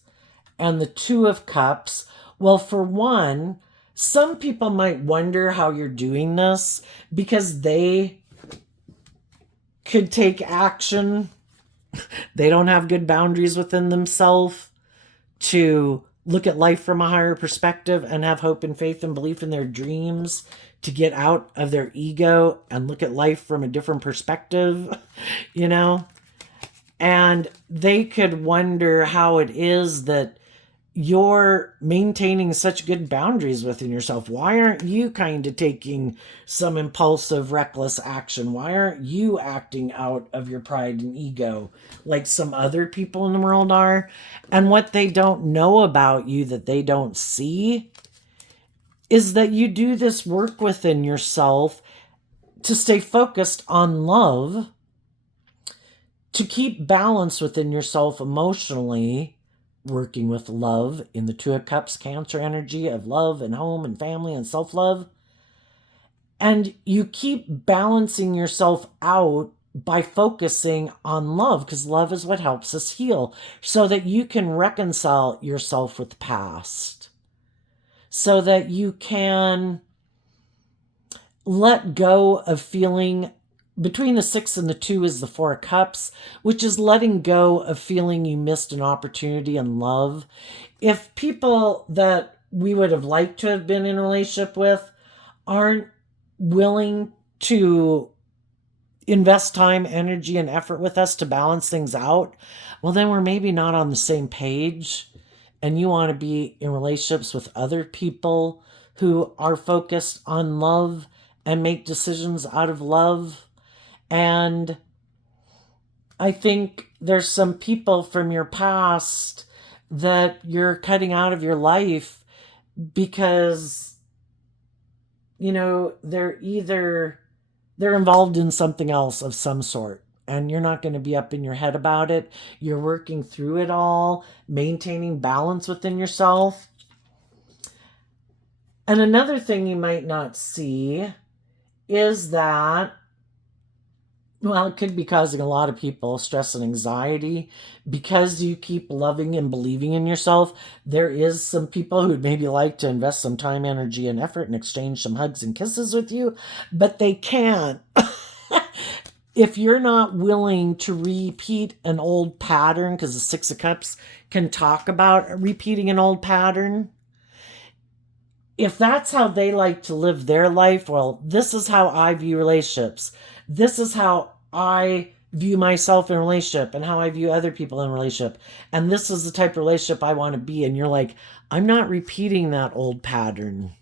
and the Two of Cups. Well, for one, some people might wonder how you're doing this because they could take action. They don't have good boundaries within themselves to look at life from a higher perspective and have hope and faith and belief in their dreams, to get out of their ego and look at life from a different perspective, you know? And they could wonder how it is that you're maintaining such good boundaries within yourself. Why aren't you kind of taking some impulsive, reckless action? Why aren't you acting out of your pride and ego like some other people in the world are? And what they don't know about you, that they don't see, is that you do this work within yourself to stay focused on love, to keep balance within yourself emotionally, working with love in the Two of Cups, Cancer energy of love and home and family and self-love. And you keep balancing yourself out by focusing on love, because love is what helps us heal, so that you can reconcile yourself with the past, so that you can let go of feeling. Between the 6 and the 2 is the 4 of Cups, which is letting go of feeling you missed an opportunity in love. If people that we would have liked to have been in a relationship with aren't willing to invest time, energy, and effort with us to balance things out, well, then we're maybe not on the same page. And you want to be in relationships with other people who are focused on love and make decisions out of love. And I think there's some people from your past that you're cutting out of your life because, you know, they're involved in something else of some sort, and you're not going to be up in your head about it. You're working through it all, maintaining balance within yourself. And another thing you might not see is that, well, it could be causing a lot of people stress and anxiety because you keep loving and believing in yourself. There is some people who'd maybe like to invest some time, energy, and effort and exchange some hugs and kisses with you, but they can't. If you're not willing to repeat an old pattern, because the 6 of Cups can talk about repeating an old pattern, if that's how they like to live their life, well, this is how I view relationships. This is how I view myself in a relationship and how I view other people in a relationship. And this is the type of relationship I want to be. And you're like, I'm not repeating that old pattern.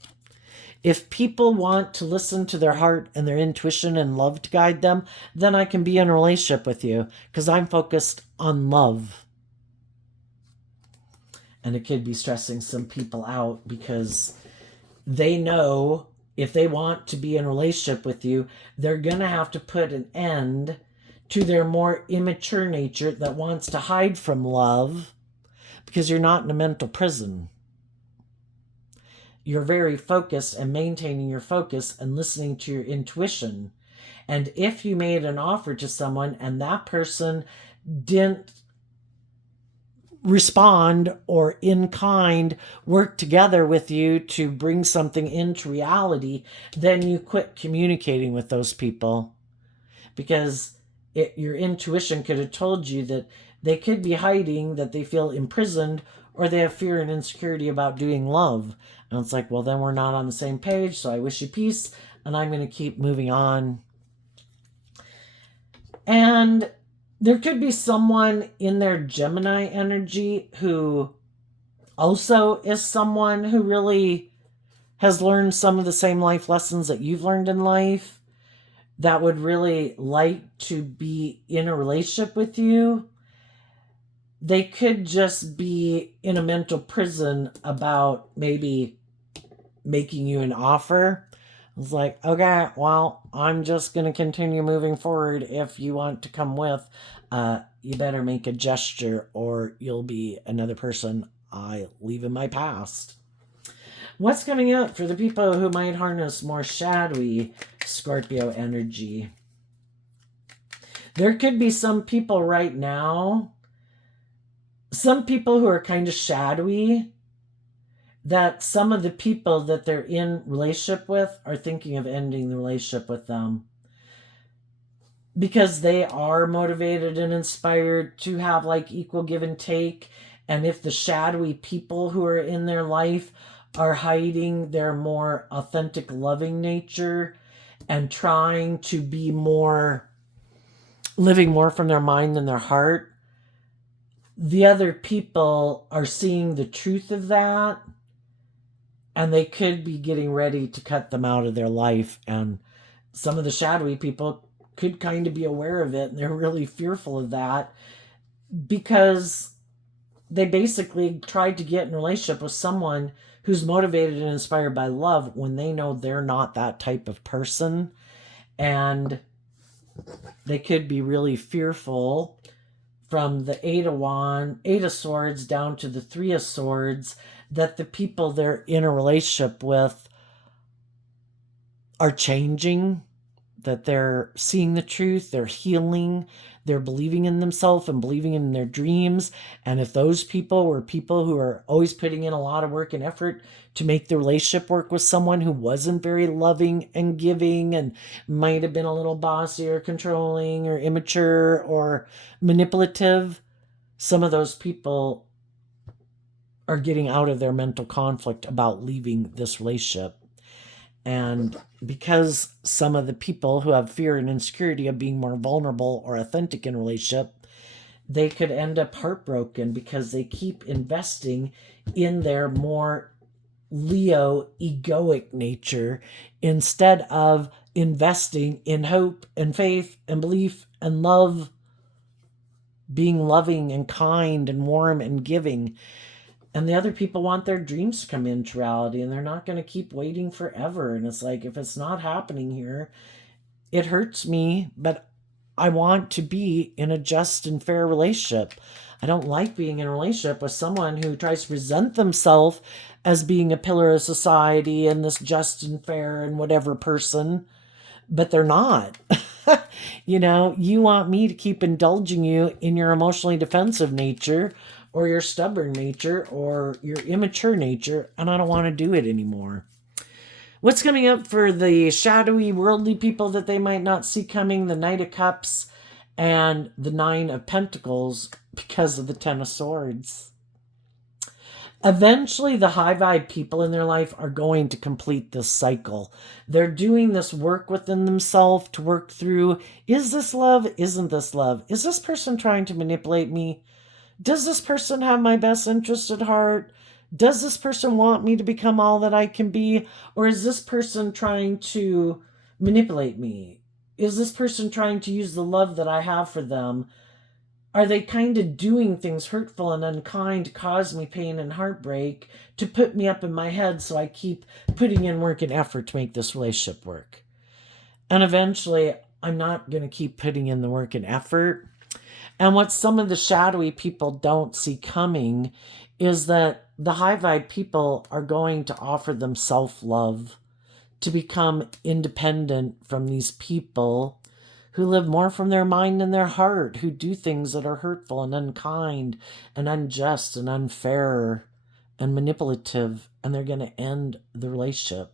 If people want to listen to their heart and their intuition and love to guide them, then I can be in a relationship with you because I'm focused on love. And it could be stressing some people out because they know if they want to be in a relationship with you, they're going to have to put an end to their more immature nature that wants to hide from love, because you're not in a mental prison. You're very focused and maintaining your focus and listening to your intuition. And if you made an offer to someone and that person didn't respond or in kind work together with you to bring something into reality, then you quit communicating with those people, because your intuition could have told you that they could be hiding, that they feel imprisoned, or they have fear and insecurity about doing love. And it's like, well, then we're not on the same page, so I wish you peace, and I'm going to keep moving on. And there could be someone in their Gemini energy who also is someone who really has learned some of the same life lessons that you've learned in life, that would really like to be in a relationship with you. They could just be in a mental prison about maybe making you an offer. It's like, okay, well, I'm just going to continue moving forward. If you want to come with, you better make a gesture or you'll be another person I leave in my past. What's coming up for the people who might harness more shadowy Scorpio energy? There could be some people right now, some people who are kind of shadowy, that some of the people that they're in relationship with are thinking of ending the relationship with them because they are motivated and inspired to have like equal give and take. And if the shadowy people who are in their life are hiding their more authentic, loving nature and trying to be more, living more from their mind than their heart, the other people are seeing the truth of that, and they could be getting ready to cut them out of their life. And some of the shadowy people could kind of be aware of it, and they're really fearful of that because they basically tried to get in a relationship with someone who's motivated and inspired by love when they know they're not that type of person. And they could be really fearful from the Eight of Swords down to the Three of Swords that the people they're in a relationship with are changing, that they're seeing the truth, they're healing, they're believing in themselves and believing in their dreams. And if those people were people who are always putting in a lot of work and effort to make the relationship work with someone who wasn't very loving and giving and might have been a little bossy or controlling or immature or manipulative, some of those people are getting out of their mental conflict about leaving this relationship. And because some of the people who have fear and insecurity of being more vulnerable or authentic in a relationship, they could end up heartbroken because they keep investing in their more Leo egoic nature instead of investing in hope and faith and belief and love, being loving and kind and warm and giving. And the other people want their dreams to come into reality, and they're not going to keep waiting forever. And it's like, if it's not happening here, it hurts me, but I want to be in a just and fair relationship. I don't like being in a relationship with someone who tries to present themselves as being a pillar of society and this just and fair and whatever person, but they're not. You want me to keep indulging you in your emotionally defensive nature or your stubborn nature or your immature nature, and I don't want to do it anymore. What's coming up for the shadowy, worldly people that they might not see coming? The Knight of Cups and the Nine of Pentacles because of the Ten of Swords. Eventually, the high vibe people in their life are going to complete this cycle. They're doing this work within themselves to work through, is this love? Isn't this love? Is this person trying to manipulate me? Does this person have my best interest at heart? Does this person want me to become all that I can be? Or is this person trying to manipulate me? Is this person trying to use the love that I have for them? Are they kind of doing things hurtful and unkind to cause me pain and heartbreak, to put me up in my head so I keep putting in work and effort to make this relationship work? And eventually, I'm not going to keep putting in the work and effort. And what some of the shadowy people don't see coming is that the high vibe people are going to offer them self-love to become independent from these people who live more from their mind and their heart, who do things that are hurtful and unkind and unjust and unfair and manipulative, and they're going to end the relationship.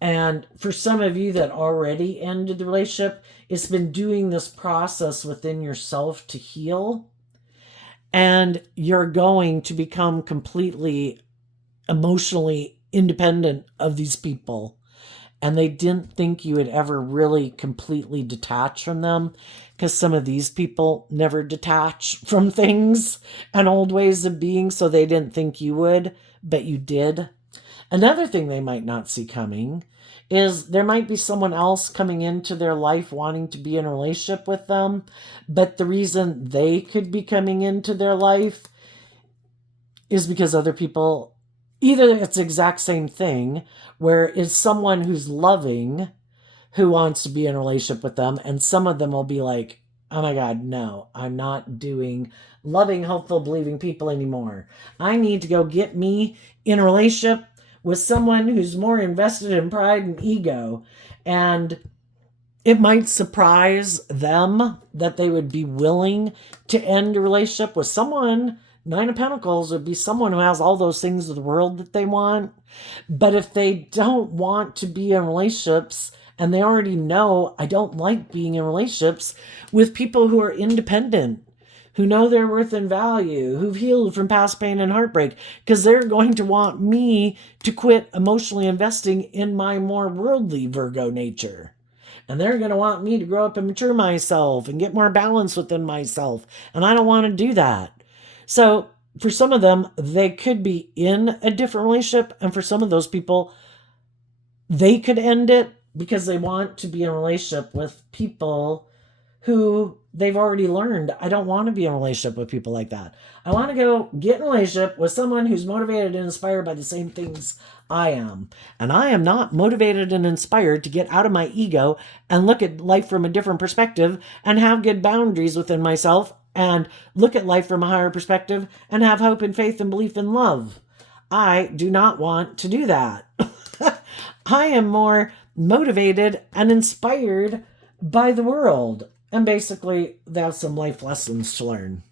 And for some of you that already ended the relationship, it's been doing this process within yourself to heal. And you're going to become completely emotionally independent of these people. And they didn't think you would ever really completely detach from them, because some of these people never detach from things and old ways of being, so they didn't think you would, but you did. Another thing they might not see coming is there might be someone else coming into their life wanting to be in a relationship with them, but the reason they could be coming into their life is because other people, either it's the exact same thing, where it's someone who's loving who wants to be in a relationship with them, and some of them will be like, oh my God, no, I'm not doing loving, hopeful, believing people anymore. I need to go get me in a relationship with someone who's more invested in pride and ego. And it might surprise them that they would be willing to end a relationship with someone. Nine of Pentacles would be someone who has all those things of the world that they want. But if they don't want to be in relationships and they already know, I don't like being in relationships with people who are independent, who know their worth and value, who've healed from past pain and heartbreak, because they're going to want me to quit emotionally investing in my more worldly Virgo nature. And they're going to want me to grow up and mature myself and get more balance within myself. And I don't want to do that. So for some of them, they could be in a different relationship. And for some of those people, they could end it because they want to be in a relationship with people who they've already learned, I don't want to be in a relationship with people like that. I want to go get in a relationship with someone who's motivated and inspired by the same things I am. And I am not motivated and inspired to get out of my ego and look at life from a different perspective and have good boundaries within myself and look at life from a higher perspective and have hope and faith and belief in love. I do not want to do that. I am more motivated and inspired by the world. And basically, they have some life lessons to learn.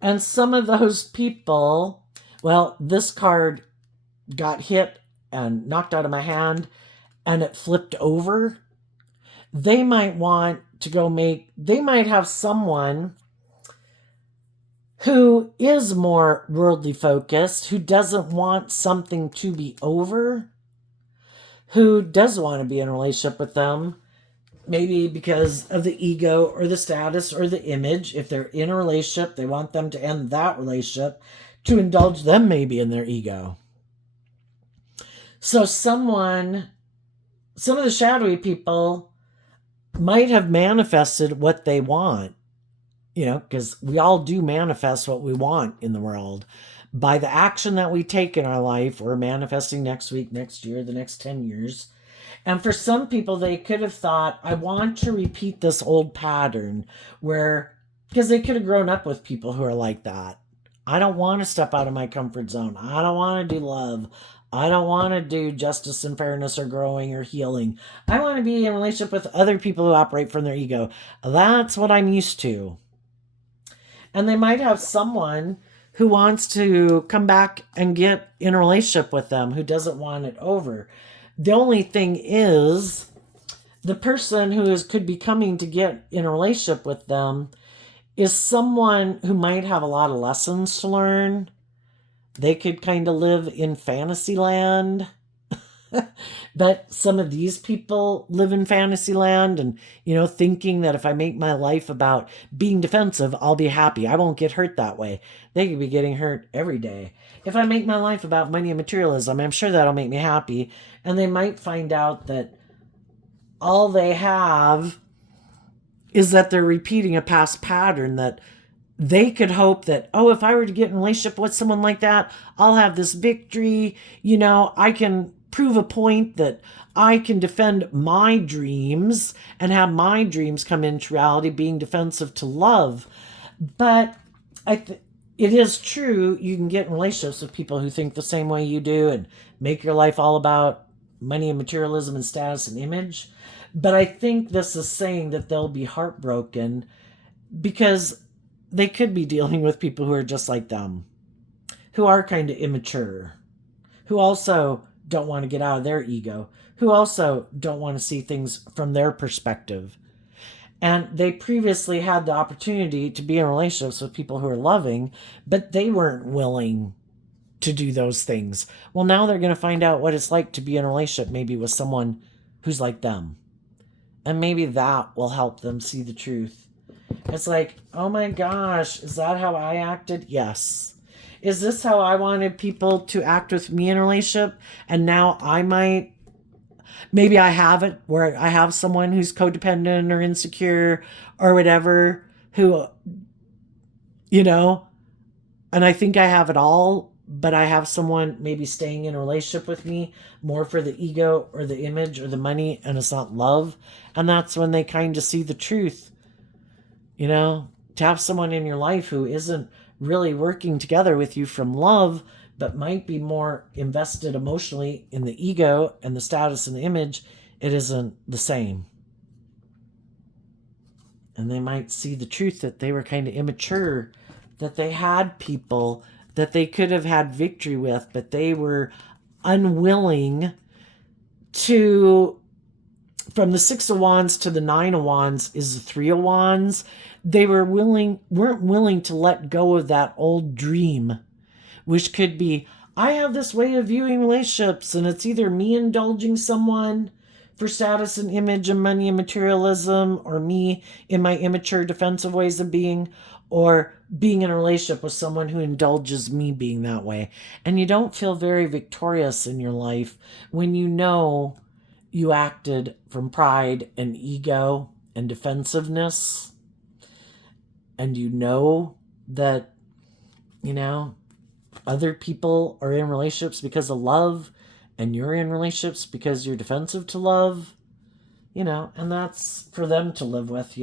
And some of those people, well, this card got hit and knocked out of my hand and it flipped over. They might want to they might have someone who is more worldly focused, who doesn't want something to be over, who does want to be in a relationship with them. Maybe because of the ego or the status or the image. If they're in a relationship, they want them to end that relationship to indulge them maybe in their ego. So some of the shadowy people might have manifested what they want, because we all do manifest what we want in the world. By the action that we take in our life, we're manifesting next week, next year, the next 10 years. And for some people, they could have thought, I want to repeat this old pattern because they could have grown up with people who are like that. I don't want to step out of my comfort zone. I don't want to do love. I don't want to do justice and fairness or growing or healing. I want to be in a relationship with other people who operate from their ego. That's what I'm used to. And they might have someone who wants to come back and get in a relationship with them, who doesn't want it over. The only thing is, the person who could be coming to get in a relationship with them is someone who might have a lot of lessons to learn. They could kind of live in fantasy land. But some of these people live in fantasy land and, thinking that if I make my life about being defensive, I'll be happy. I won't get hurt that way. They could be getting hurt every day. If I make my life about money and materialism, I'm sure that'll make me happy. And they might find out that all they have is that they're repeating a past pattern that they could hope that, if I were to get in a relationship with someone like that, I'll have this victory. I can prove a point that I can defend my dreams and have my dreams come into reality, being defensive to love. But it is true, you can get in relationships with people who think the same way you do and make your life all about money and materialism and status and image. But I think this is saying that they'll be heartbroken because they could be dealing with people who are just like them, who are kind of immature, who also don't want to get out of their ego, who also don't want to see things from their perspective. And they previously had the opportunity to be in relationships with people who are loving, but they weren't willing to do those things. Well, now they're going to find out what it's like to be in a relationship maybe with someone who's like them. And maybe that will help them see the truth. It's like, oh my gosh, is that how I acted? Yes. Is this how I wanted people to act with me in a relationship? And now maybe I have it where I have someone who's codependent or insecure or whatever who, and I think I have it all, but I have someone maybe staying in a relationship with me more for the ego or the image or the money, and it's not love. And that's when they kind of see the truth. To have someone in your life who isn't really working together with you from love, but might be more invested emotionally in the ego and the status and the image, it isn't the same. And they might see the truth that they were kind of immature, that they had people that they could have had victory with, but they were unwilling to. From the Six of Wands to the Nine of Wands is the Three of Wands. They weren't willing to let go of that old dream, which could be, I have this way of viewing relationships, and it's either me indulging someone for status and image and money and materialism, or me in my immature defensive ways of being, or being in a relationship with someone who indulges me being that way. And you don't feel very victorious in your life when you know you acted from pride and ego and defensiveness, and you know that, other people are in relationships because of love, and you're in relationships because you're defensive to love, and that's for them to live with,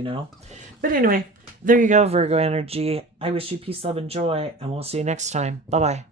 But anyway, there you go, Virgo energy. I wish you peace, love, and joy, and we'll see you next time. Bye-bye.